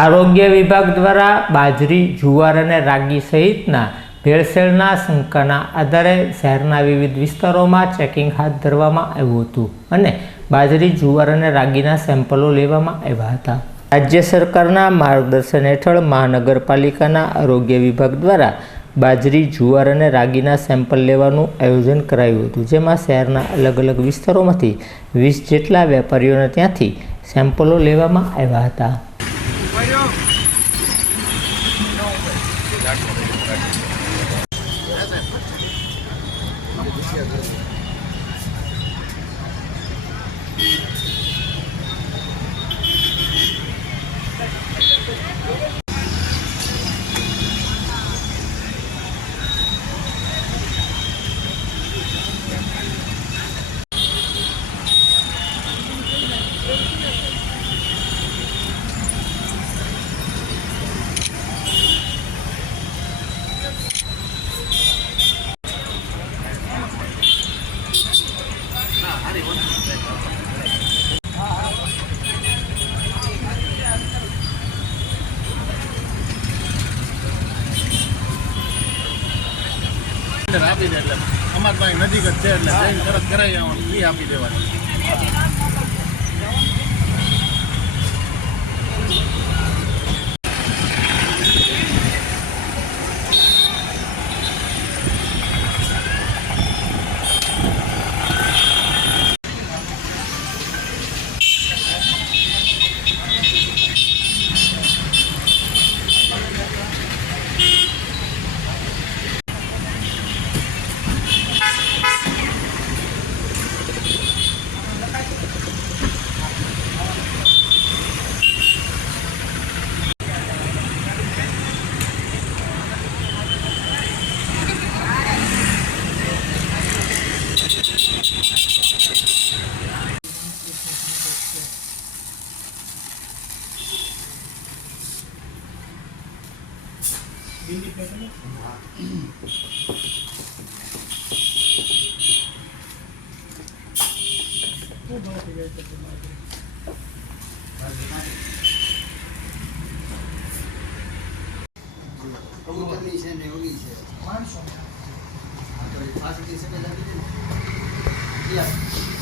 આરોગ્ય વિભાગ દ્વારા બાજરી, જુવાર અને રાગી સહિતના ભેળસેળના શંકાના આધારે શહેરના વિવિધ વિસ્તારોમાં ચેકિંગ હાથ ધરવામાં આવ્યું હતું અને બાજરી, જુવાર અને રાગીના સેમ્પલો લેવામાં આવ્યા હતા. રાજ્ય સરકારના માર્ગદર્શન હેઠળ મહાનગરપાલિકાના આરોગ્ય વિભાગ દ્વારા બાજરી, જુવાર અને રાગીના સેમ્પલ લેવાનું આયોજન કરાયું હતું, જેમાં શહેરના અલગ અલગ વિસ્તારોમાંથી વીસ જેટલા વેપારીઓને ત્યાંથી સેમ્પલો લેવામાં આવ્યા હતા. Gracias. અંદર આપી દે એટલે અમારે પાસે નજીક જ છે એટલે જઈને તરત કરાવી આવવાનું એ આપી દેવાનું. કબૂતરની છે ને ઓલી છે માણસો ફાસટી સફેદ આપી દે ને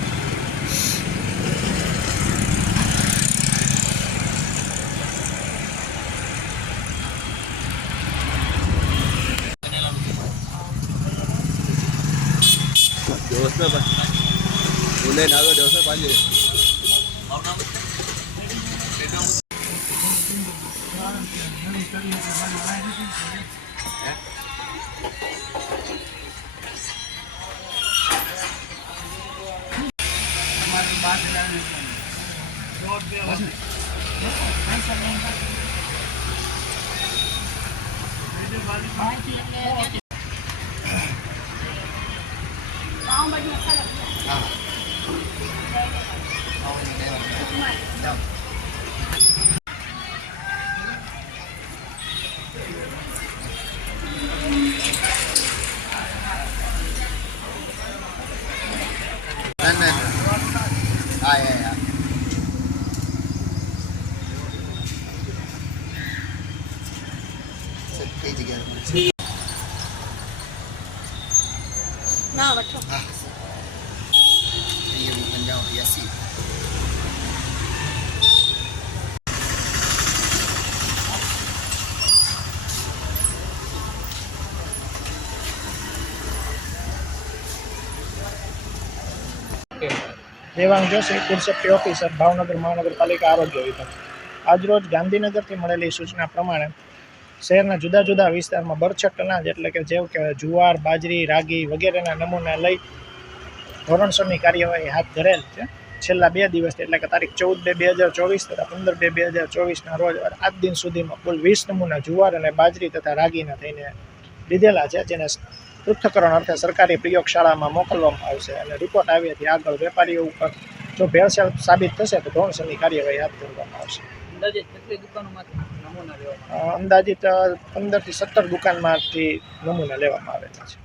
રાતે બધા હાથે બનાવે બોલે ના તો દોસ્તો પાંજે ના દેવાંગ જોશી સેફ્ટી ઓફિસર, ભાવનગર મહાનગરપાલિકા આરોગ્ય વિભાગ. આજરોજ ગાંધીનગરથી મળેલી સૂચના પ્રમાણે શહેરના જુદા જુદા વિસ્તારમાં બરછટ અનાજ એટલે કે જેવું કે જુવાર, બાજરી, રાગી વગેરેના નમૂના લઈ ધોરણસરની કાર્યવાહી હાથ ધરેલ છે. છેલ્લા બે દિવસ એટલે કે તારીખ ચૌદ બે બે હજાર ચોવીસ તથા પંદર બે બે હજાર ચોવીસના રોજ આજ દિન સુધીમાં કુલ વીસ નમૂના જુવાર અને બાજરી તથા રાગીના થઈને લીધેલા છે, જેને પૃથ્થકરણ અર્થે સરકારી પ્રયોગશાળામાં મોકલવામાં આવશે અને રિપોર્ટ આવ્યાથી આગળ વેપારીઓ ઉપર જો ભેળસેળ સાબિત થશે તો ધોરણસરની કાર્યવાહી હાથ ધરવામાં આવશે. અંદાજિત પંદરથી સત્તર દુકાનમાંથી નમૂના લેવામાં આવેલા છે.